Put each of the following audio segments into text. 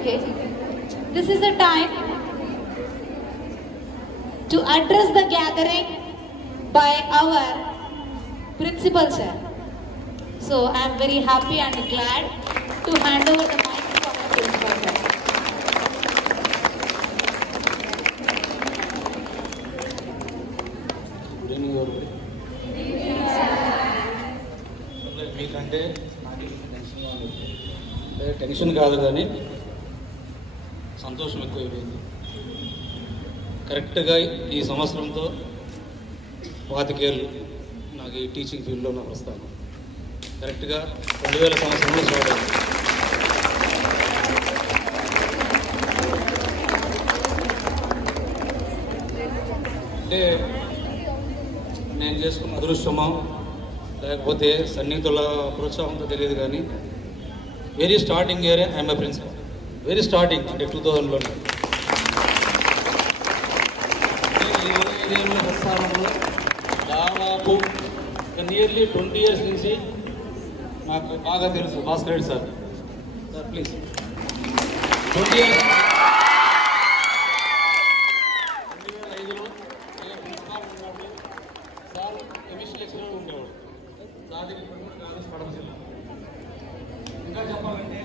Okay. This is a time to address the gathering by our principal sir. So I am very happy and glad to hand over the mic to our principal sir. Good evening, everybody. మీకంటే నాకు టెన్షన్గా ఉంది. Tension కాదు కానీ సంతోషం ఎక్కువైపోయింది. కరెక్ట్గా ఈ సంవత్సరంతో 25 ఏళ్ళు నాకు ఈ టీచింగ్ ఫీల్డ్లో నాకు వస్తాను. కరెక్ట్గా 2000 సంవత్సరంలో స్టార్ట్ అయింది. అంటే నేను చేసుకున్న అదృష్టమో లేకపోతే సన్నిహితుల ప్రోత్సాహంతో తెలియదు కానీ వెరీ స్టార్టింగ్ ఇయరే I'm a principal. Very starting అంటే 2000లో 25 ఏళ్ళ ప్రస్థానంలో దాదాపు నియర్లీ 20 ఇయర్స్ నుంచి నాకు బాగా తెలుసు Bhaskar Reddy sir. Sir please 20 years 2005లో నేను ప్రిన్సిపాల్ ఉన్నప్పుడు సార్ కెమిస్ట్రీ లెక్చరర్ ఉండేవాడు. సార్ దగ్గర కడప జిల్లా. ఇంకా చెప్పాలంటే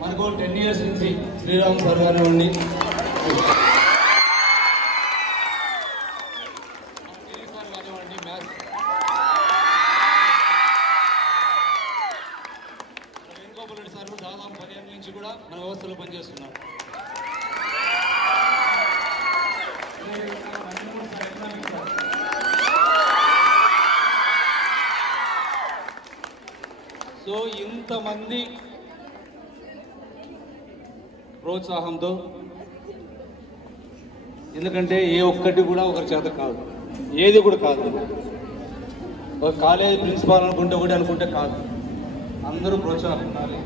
మనకు 10 ఇయర్స్ నుంచి శ్రీరామ్ సార్ కానివ్వండి, సార్ కానివ్వండి, మ్యాథ్స్ వేణుగోపాల్ రెడ్డి సార్ దాదాపు 10 ఏళ్ళ నుంచి కూడా మన వ్యవస్థలో పనిచేస్తున్నారు. సో ఇంతమంది ప్రోత్సాహంతో, ఎందుకంటే ఏ ఒక్కటి కూడా ఒకరి చేత కాదు, ఏది కూడా కాదు. ఒక కాలేజ్ ప్రిన్సిపాల్ అనుకుంటే కూడా అనుకుంటే కాదు, అందరూ ప్రోత్సాహం ఉండాలి.